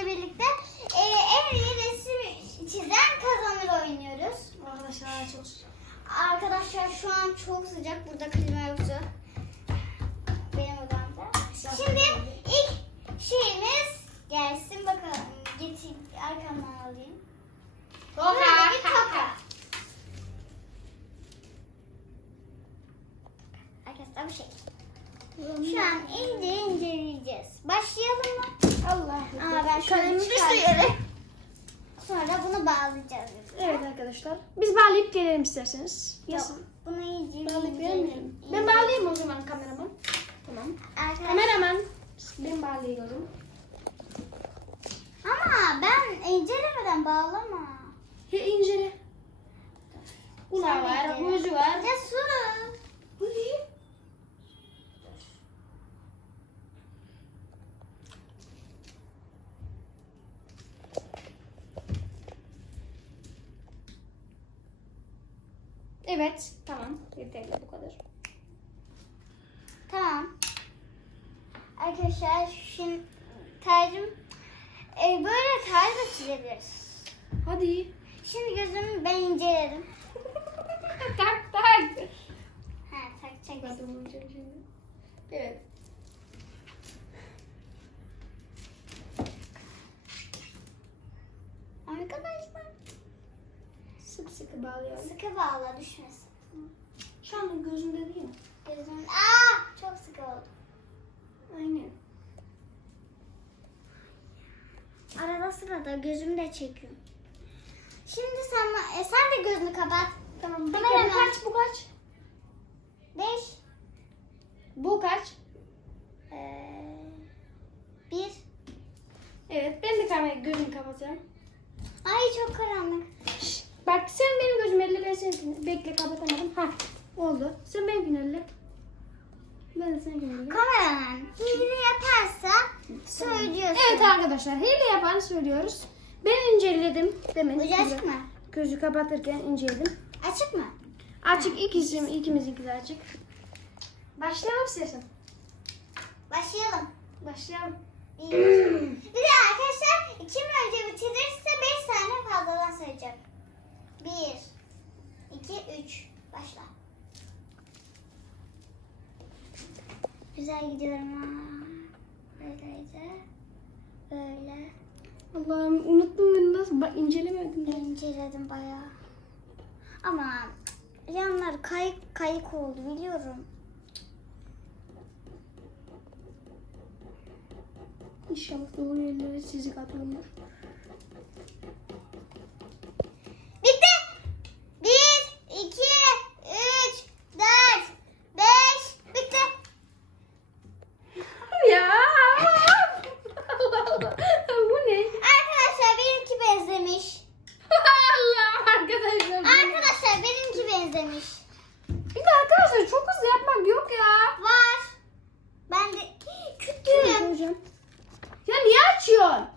sizle birlikte e, en iyi resim çizen kazanır oynuyoruz. Arkadaşlar çok Arkadaşlar şu an çok sıcak. Burada klima yoktu. Benim odamda. Şimdi ilk şeyimiz gelsin bakalım. Getir arkamdan alayım. Böyle bir toka. Arkadaşlar bu şey. Şu an ince inceleyeceğiz. Başlayalım mı? Allah. Aa, ben çıkartayım. yere. Sonra bunu bağlayacağız. Evet arkadaşlar. Biz bağlayıp gelelim isterseniz. Yok. Nasıl? Bunu iyice Bağlayıp gelelim. Ben bağlayayım o zaman kameraman. Tamam. Arkadaşlar- Kameraman. Ben bağlıyorum. Ama ben incelemeden bağlama. Ya incele. Kulağı var, gözü var. Ya su. Evet, tamam. Yeterli bu kadar. Tamam. Arkadaşlar şimdi tercim e, böyle tarz da çizebiliriz. Hadi. Şimdi gözümü ben incelerim. tak tak. Ha takacak. Evet. Arkadaşlar Sık sıkı bağla düşmesin. Şu an gözümde değil mi? Gözüm aa çok sıkı oldu. Aynen. Arada sırada gözümü de çekiyorum. Şimdi sen e, sen de gözünü kapat. Tamam. Bu Kameraman. kaç? Bu kaç? Beş. Bu kaç? Ee, bir. Evet, ben de kamerayı gözümü kapatacağım. Ay çok karanlık. Bak sen benim gözümü elle ben seninkini. Bekle kapatamadım. Ha oldu. Sen benimkini elle. Ben de seninkini elle. Kameraman hile yaparsa söylüyorsun. Evet arkadaşlar hile yapan söylüyoruz. Ben inceledim demin. Ucu açık mı? Gözü kapatırken inceledim. Açık mı? Açık ikisi, ikimizinki de açık. Başlayalım istersen. Başlayalım. Başlayalım. Bir, de arkadaşlar kim önce bitirirse 5 tane fazladan sayacak. 1, 2, 3. Başla. Güzel gidiyorum ha. Böyleydi. Böyle. Allah'ım unuttum ben nasıl bak incelemedim. ben. İnceledim bayağı. Ama yanlar kayık kayık oldu biliyorum. İnşallah doğru yerlere sizi katılırlar. Bitti. 1, 2, 3, 4, 5. Bitti. ya. Allah Allah. Bu ne? Arkadaşlar benimki benzemiş. Allah arkadaşlar. Arkadaşlar benimki benzemiş. Bir de arkadaşlar çok hızlı yapmak yok ya. Var. Ben de küçüğüm. Hocam. Ya niye açıyorsun?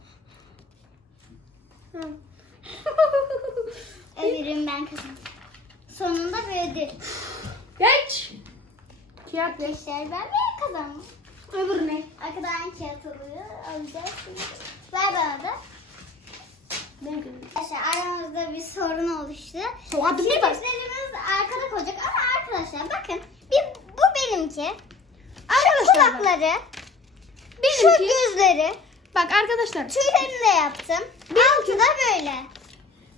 Ha. Öbürüm ben kazandım. Böyle. Geç. Kağıt geç. Arkadaşlar ben bir kazandım. Öbür ne? Arkadan kağıt oluyor. Alacağız. Ver bana da. Arkadaşlar aramızda bir sorun oluştu. Hadi bir bak. Çocuklarımız arkada koyacak ama arkadaşlar bakın bir, bu benimki. Şu Arkadaşlar bak. kulakları, şu Benimki. gözleri, Bak arkadaşlar. tüylerini de yaptım. Altı da böyle.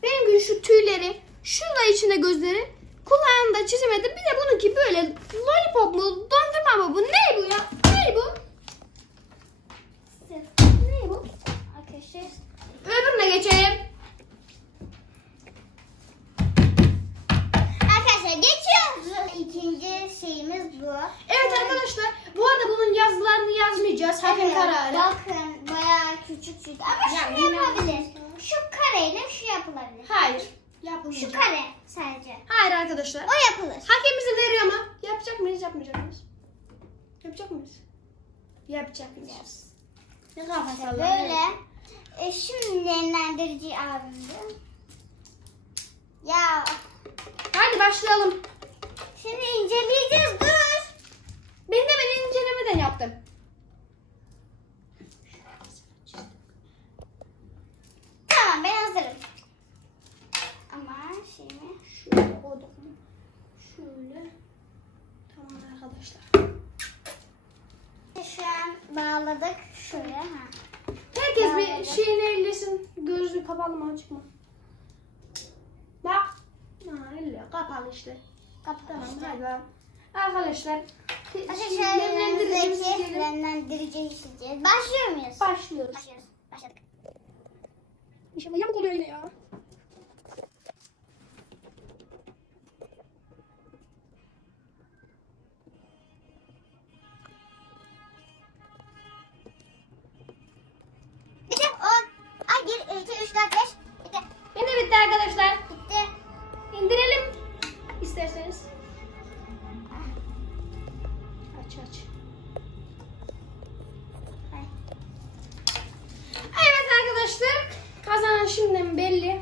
Benimki şu tüyleri, şunda içinde gözleri, kulağını da çizemedim. Bir de bununki böyle lollipop mu, dondurma mı bu? Ne bu ya? Ne bu? Ne bu? Arkadaşlar Öbürüne geçelim. Arkadaşlar geçiyoruz. İkinci şeyimiz bu. Evet arkadaşlar, bu arada bunun yazılarını yazmayacağız. Hakem kararı. Bakın bayağı küçük çünkü. Ama Ya, şu yine- yapabilir. Şu kareyle şu yapılabilir. Hayır. Şu Yapılmayacak. kare sadece. Hayır arkadaşlar. O yapılır. Hakem bize veriyor ama yapacak mıyız, yapmayacak mıyız? Yapacak mıyız? Yapacağız. Ne kafa Böyle. E, şimdi nemlendirici abimdi. Ya Hadi başlayalım. şimdi inceleyeceğiz dur. Ben de ben incelemeden yaptım. arkadaşlar. Şu an bağladık. Şöyle. Ha. Herkes bir Bağladık. şeyini ellesin. Gözü kapalı mı açık mı? Bak. Ha elle kapalı işte. Tamam Kapatalım. hadi. Arkadaşlar. Arkadaşlar nemlendirici içeceğiz. Başlıyor muyuz? Başlıyoruz. Başlıyoruz. Başladık. İnşallah yamuk oluyor yine ya. 4, 5. Bitti. Benim de bitti arkadaşlar. Bitti. İndirelim. isterseniz. Aç aç. Evet arkadaşlar. Kazanan şimdiden belli.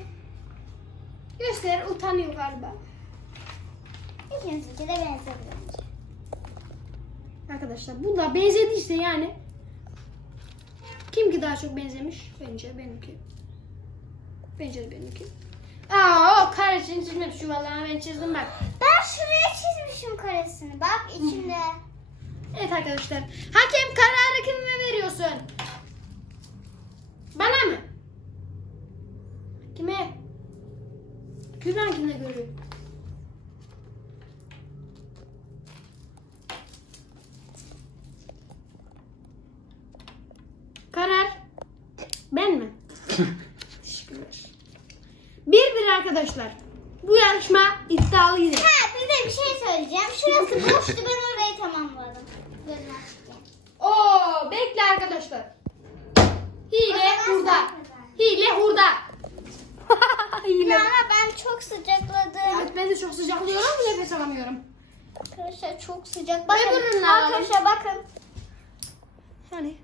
Göster utanıyor galiba. İkimizinki de benziyor. Arkadaşlar bu da benzediyse yani kim ki daha çok benzemiş? Bence benimki. Bence de benimki. Aa o karesini çizmedim şu vallahi ben çizdim bak. Ben şuraya çizmişim karesini. Bak içinde. Evet arkadaşlar. Hakem kararı kime veriyorsun? Bana mı? Kime? Kübra kime görüyor? Karar. Ben mi? Teşekkürler. Bir bir arkadaşlar. Bu yarışma iddialıydı. Ha bir de bir şey söyleyeceğim. Şurası boştu ben orayı tamamladım. Gözüm açıkken. Oo, bekle arkadaşlar. Hile hurda. Hile hurda. Hile. Ama ben çok sıcakladım. Evet ben de çok sıcaklıyorum nefes alamıyorum. Arkadaşlar çok sıcak. Bakın Öbürünü alalım. arkadaşlar bakın. Hani?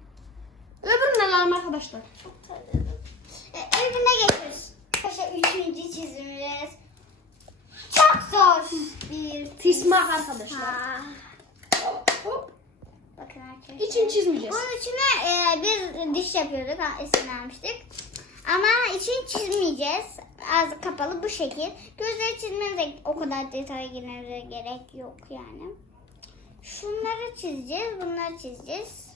Öbürünü alalım arkadaşlar. Çok terledim. E, öbürüne geçiyoruz. Arkadaşlar üçüncü çizimimiz. Çok zor. Bir Tismah arkadaşlar. Ha. Hop. İçini çizmeyeceğiz. Bunun içine e, biz diş yapıyorduk. Esinlenmiştik. Ama için çizmeyeceğiz. Ağzı kapalı bu şekil. Gözleri çizmemize o kadar detaya girmemize gerek yok yani. Şunları çizeceğiz. Bunları çizeceğiz.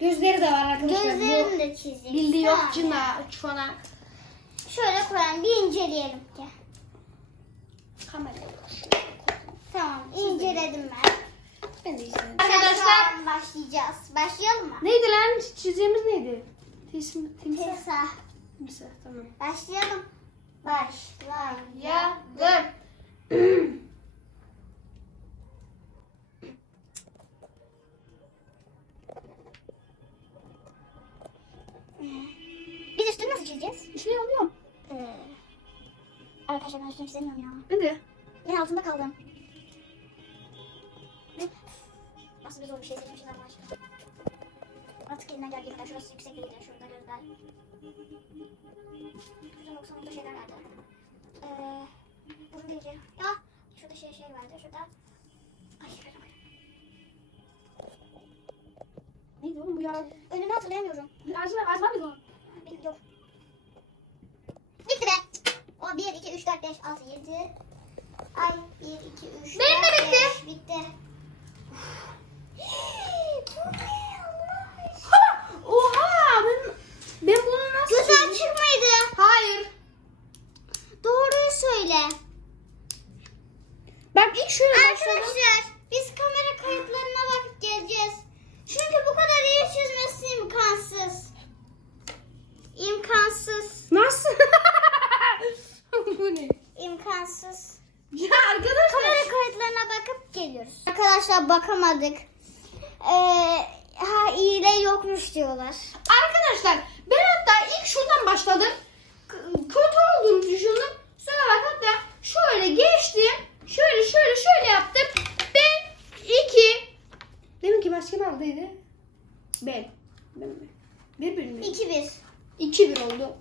Gözleri de var arkadaşlar. Gözlerini de çizeceğiz. bildiği yok Tamam. cına çona. Şöyle koyalım. Bir inceleyelim. Gel. Kameraya Tamam. inceledim ben. Ben de izledim. Arkadaşlar Arkadaşlar. Başlayacağız. Başlayalım mı? Neydi lan? Çizeceğimiz neydi? Tim, timsah. Timsah. Tamam. Başlayalım. Başlayalım. Biz üstünü nasıl çizeceğiz? Şey alıyorum. Ee, arkadaşlar ben üstünü çizemiyorum ya. Ben de. Ben altında kaldım. Nasıl bir zor bir şey seçmişiz Allah aşkına. Artık elinden geldiği kadar şurası yüksek değildi. Şurada gözler. Şurada 90'lıkta şeyler vardı. Ee, bunu değildi. Ya şurada şey şey vardı. Şurada. Ay şurada. Neydi oğlum bu ya? Önünü hatırlayamıyorum. Ağzına ağzına mı bu? Bil- Yok. Bitti be. O 1, 2, 3, 4, 5, 6, 7. Ay 1, 2, 3, Benim de bitti. Bitti. Bu ne Allah aşkına? Oha ben ben bunu nasıl Gözü çizdim? açık mıydı? Hayır. Doğruyu söyle. Bak ilk şöyle başladım. Arkadaşlar biz kamera kayıtlarına bakıp geleceğiz. Çünkü bu kadar iyi çizmesi imkansız. İmkansız. Nasıl? bu ne? İmkansız. Ya arkadaşlar. Kamera kayıtlarına bakıp geliyoruz. Bakamadık. Ee, ha iyile yokmuş diyorlar. Arkadaşlar ben hatta ilk şuradan başladım. K- kötü olduğunu düşündüm. Sonra bak hatta şöyle geçtim. Şöyle şöyle şöyle yaptım. Ben iki. Deminki başka ne aldıydı? Ben. Ben mi? Bir bir mi? 2-1. İki bir oldu.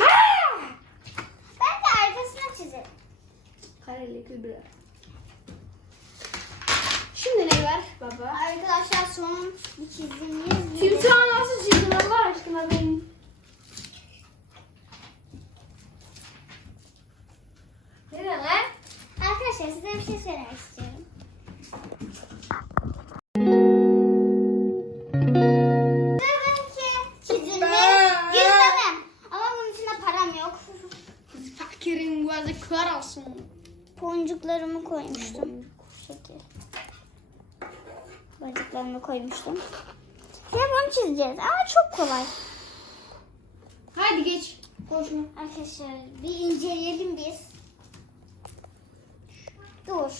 Aa! Ben de arkasına çizerim. Kareli kübra. Şimdi ne var baba? Arkadaşlar son Bunu çizeceğiz ama çok kolay. Hadi geç. Şunu. Arkadaşlar bir inceleyelim biz. Dur.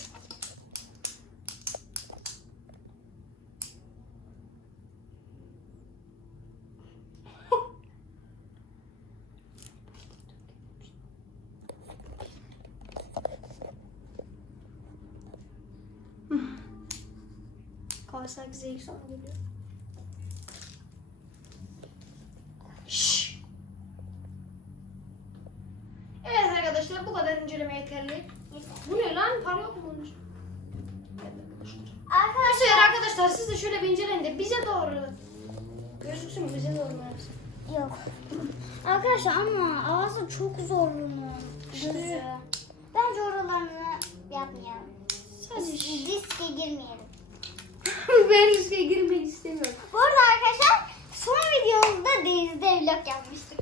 Kawasaki ZX sana geliyor. Şşş. Evet arkadaşlar bu kadar inceleme yeterli. Bu ne lan? Para yok mu bunun? Arkadaşlar. Arkadaşlar siz de şöyle bir inceleyin de bize doğru. Gözüksün bize doğru mersi. yok. Arkadaşlar ama ağzı çok zor bunun. İşte. Gözü. Bence oralarını yapmayalım. Sadece Riske girmeyelim. ben riske girmek istemiyorum. Bu arada arkadaşlar son videomuzda denizde vlog yapmıştık.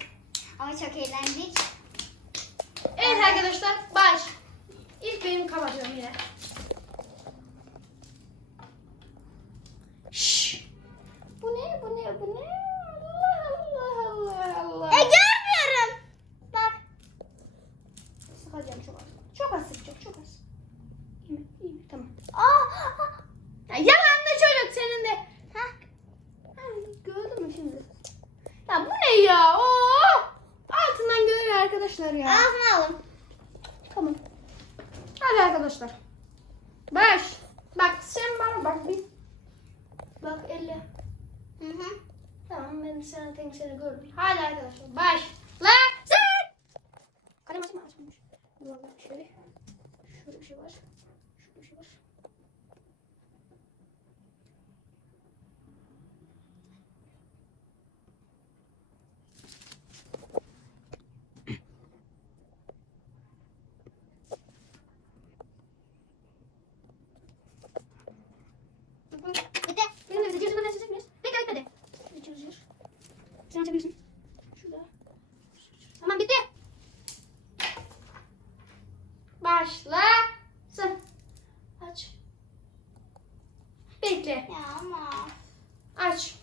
Ama çok eğlendik. Evet arkadaşlar baş. İlk benim kapatıyorum yine. Şşş. Bu ne bu ne bu ne? Allah Allah Allah E görmüyorum. Bak. Sıkacağım çok az. Çok az sıkacağım çok az. İyi mi? İyi mi? Tamam. Aa, Ya yalan da çocuk senin de. Hah. Ha, gördün mü şimdi? Ne ya? Oo! Altından görüyor arkadaşlar ya. Ağzına alın. Tamam. Hadi arkadaşlar. Baş. Bak sen bana bak bir. Bak elle. Hı hı. Tamam ben sen tek seni gördüm. Hadi arkadaşlar. Baş. La. Sen. Kalem açma açmamış. Şöyle. Şöyle bir şey var. Şöyle bir şey var. Bir de Benim de cihazımı ben çizecek miyiz? Bekle bekle. Bir çiziyor. Sen açabilirsin. Şurada. Tamam bitti. Başlasın. Aç. Bekle. ya ama. Aç.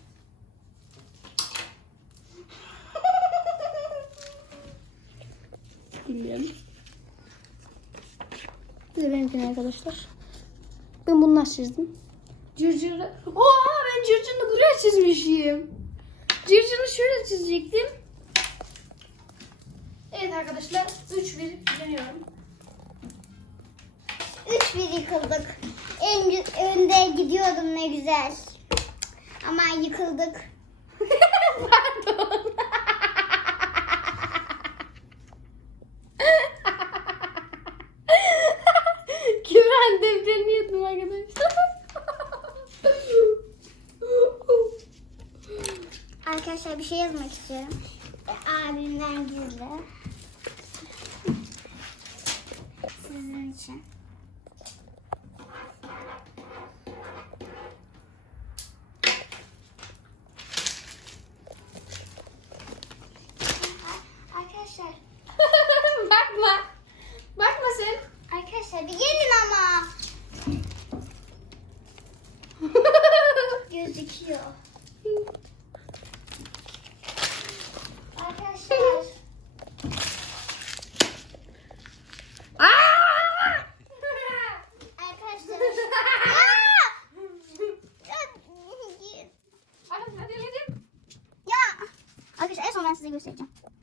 Bilmiyorum. Bir de benimkini arkadaşlar. Ben nasıl çizdim? Cırcırı. Oha ben cırcırını buraya çizmişim. Cırcırını şöyle çizecektim. Evet arkadaşlar 3-1 deniyorum. 3-1 yıkıldık. En önde gidiyordum ne güzel. Ama yıkıldık. Pardon. Kübra defterini yuttum arkadaşlar. Arkadaşlar bir şey istiyorum. E, abimden gizli. Sizin için. Arkadaşlar, Bakma. Bakma sen. arkadaşlar bir gelin ama. Gözüküyor. Arkadaşlar. Aa! Arkadaşlar. Hadi, hadi, hadi. ya. Arkadaşlar en son ben size